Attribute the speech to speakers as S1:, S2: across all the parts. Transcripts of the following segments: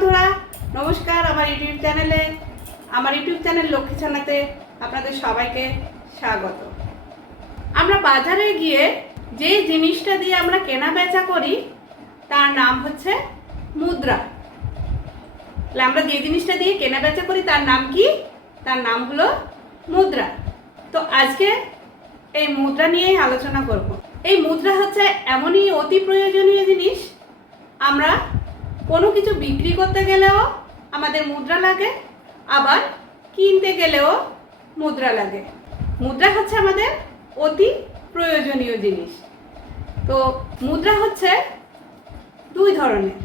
S1: বন্ধুরা, নমস্কার আমার ইউটিউব চ্যানেলে। আমার ইউটিউব চ্যানেল লক্ষ্মী ছানাতে আপনাদের সবাইকে স্বাগত। আমরা বাজারে গিয়ে যে জিনিসটা দিয়ে আমরা কেনা বেচা করি, তার নাম হচ্ছে মুদ্রা। তাহলে আমরা যে জিনিসটা দিয়ে কেনা বেচা করি, তার নাম কি? তার নাম হলো মুদ্রা। তো আজকে এই মুদ্রা নিয়েই আলোচনা করব। এই মুদ্রা হচ্ছে এমনই অতি প্রয়োজনীয় জিনিস, আমরা কোনো কিছু বিক্রি করতে গেলেও আমাদের মুদ্রা লাগে, আবার কিনতে গেলেও মুদ্রা লাগে। মুদ্রা হচ্ছে আমাদের অতি প্রয়োজনীয় জিনিস। তো মুদ্রা হচ্ছে দুই ধরনের।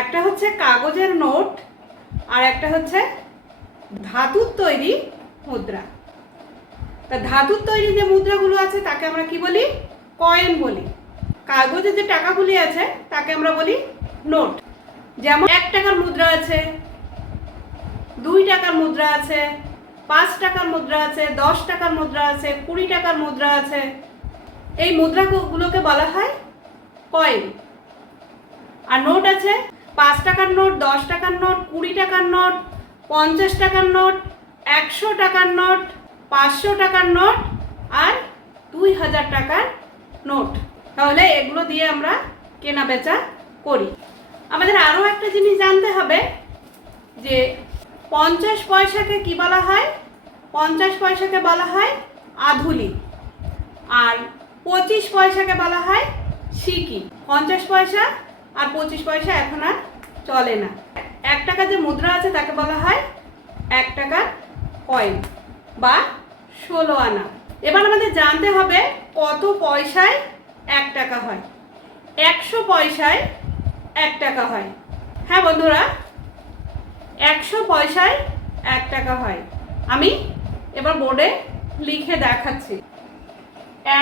S1: একটা হচ্ছে কাগজের নোট, আর একটা হচ্ছে ধাতুর তৈরি মুদ্রা। তা ধাতুর তৈরি যে মুদ্রাগুলো আছে, তাকে আমরা কি বলি? কয়েন বলি। কাগজে যে টাকাগুলি আছে, তাকে আমরা বলি নোট। যেমন এক টাকার মুদ্রা আছে, দুই টাকার মুদ্রা আছে, পাঁচ টাকার মুদ্রা আছে, দশ টাকার মুদ্রা আছে, কুড়ি টাকার মুদ্রা আছে। এই মুদ্রাগুলোকে বলা হয় কয়েন আর নোট আছে, পাঁচ টাকার নোট দশ টাকার নোট কুড়ি টাকার নোট পঞ্চাশ টাকার নোট একশো টাকার নোট পাঁচশো টাকার নোট আর দুই হাজার টাকার নোট তাহলে এগুলো দিয়ে আমরা কেনা বেচা করি। আমাদের আরও একটা জিনিস জানতে হবে যে পঞ্চাশ পয়সাকে কি বলা হয়? পঞ্চাশ পয়সাকে বলা হয় আধুলি আর পঁচিশ পয়সাকে বলা হয় সিকি পঞ্চাশ পয়সা আর পঁচিশ পয়সা এখন আর চলে না। এক টাকা যে মুদ্রা আছে তাকে বলা হয় এক টাকার কয়েন বা ষোলো আনা। এবার আমাদের জানতে হবে কত পয়সায় এক টাকা হয়? একশো পয়সায় এক টাকা হয়। হ্যাঁ বন্ধুরা, একশো পয়সায় এক টাকা হয়। আমি এবার বোর্ডে লিখে দেখাচ্ছি।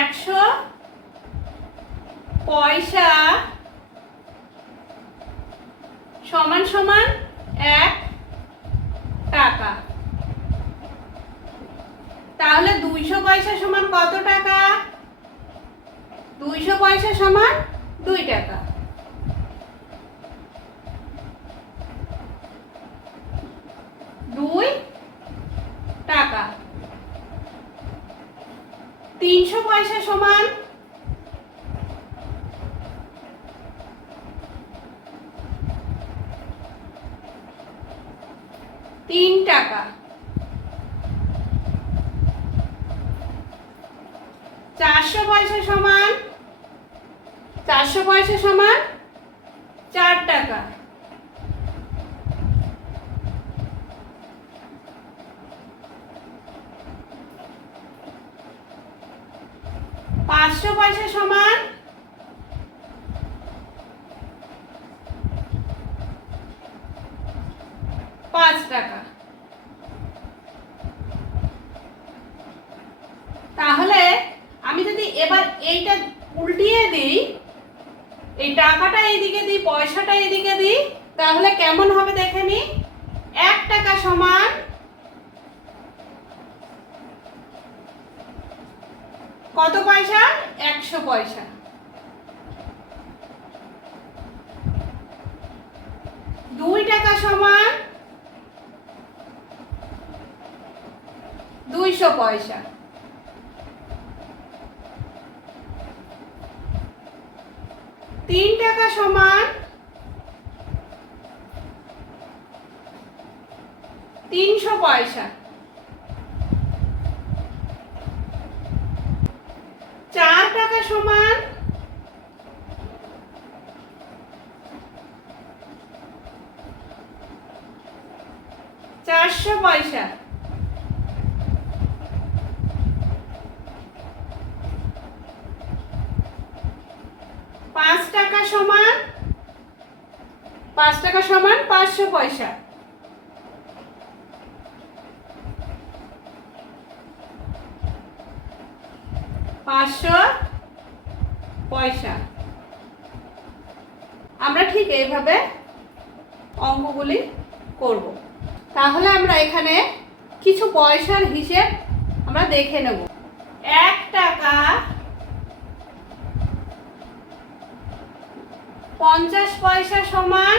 S1: একশো পয়সা সমান সমান এক টাকা। তাহলে দুইশো পয়সা সমান কত টাকা? দুইশো পয়সা সমান দুই টাকা দুই টাকা তিনশো পয়সা সমান। তিন টাকা। চারশো পয়সা সমান। চারশো পয়সা সমান চার টাকা। পাঁচশো পয়সা সমান। পাঁচ টাকা। তাহলে আমি যদি এবার এইটা উল্টিয়ে দিই, এই টাকাটা এইদিকে দিই, পয়সাটা এদিকে দিই, তাহলে কেমন হবে দেখে নি? এক টাকা সমান কত পয়সা? একশো পয়সা। দুই টাকা সমান দুইশো পয়সা। তিন টাকা সমান তিনশো পয়সা। চার টাকা সমান চারশো পয়সা। পাঁচ টাকা সমান পাঁচ টাকা সমান পাঁচশো পয়সা। পাঁচশো পয়সা। আমরা ঠিক এইভাবে অঙ্কগুলি করব। তাহলে আমরা এখানে কিছু পয়সার হিসেব আমরা দেখে নেব। এক টাকা পঞ্চাশ পয়সা সমান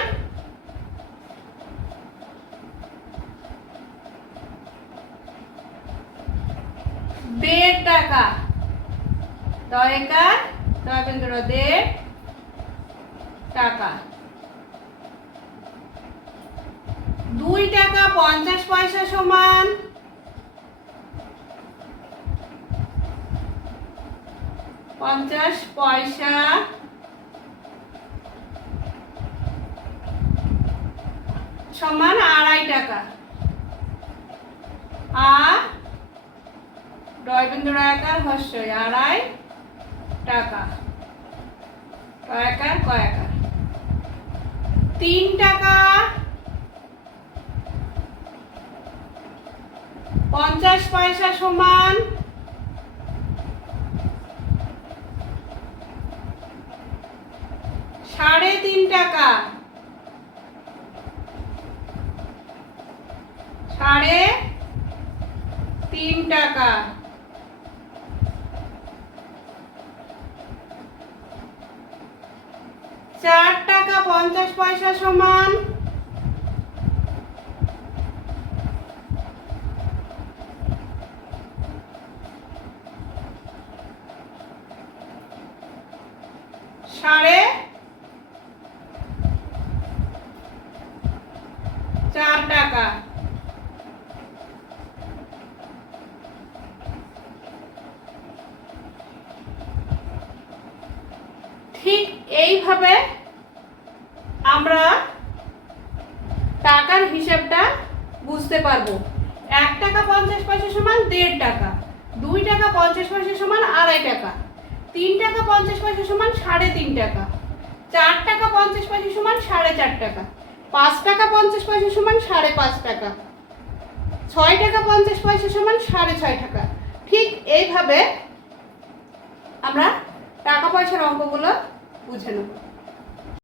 S1: দয়কার দয়বেন্দ্র দেড় টাকা। দুই টাকা পঞ্চাশ পয়সা সমান। পঞ্চাশ পয়সা সমান আড়াই টাকা। আ ডয়বিন্দু আকার হস্যই, আড়াই টাকা। কয়াকার কয়াকার তিন টাকা। পঞ্চাশ পয়সা সমান। সাড়ে তিন টাকা। সাড়ে তিন টাকা। চার টাকা পঞ্চাশ পয়সা সমান সাড়ে চার টাকা ঠিক এইভাবে আমরা টাকার হিসাবটা বুঝতে পারব? এক টাকা পঞ্চাশ পয়সা সমান দেড় টাকা, দুই টাকা পঞ্চাশ পয়সা সমান আড়াই টাকা, তিন টাকা পঞ্চাশ পয়সা সমান সাড়ে তিন টাকা, চার টাকা পঞ্চাশ পয়সা সমান সাড়ে চার টাকা, পাঁচ টাকা পঞ্চাশ পয়সা সমান সাড়ে পাঁচ টাকা, ছয় টাকা পঞ্চাশ পয়সা সমান সাড়ে ছয় টাকা। ঠিক এইভাবে আমরা টাকা পয়সার অঙ্কগুলো বুঝে নেব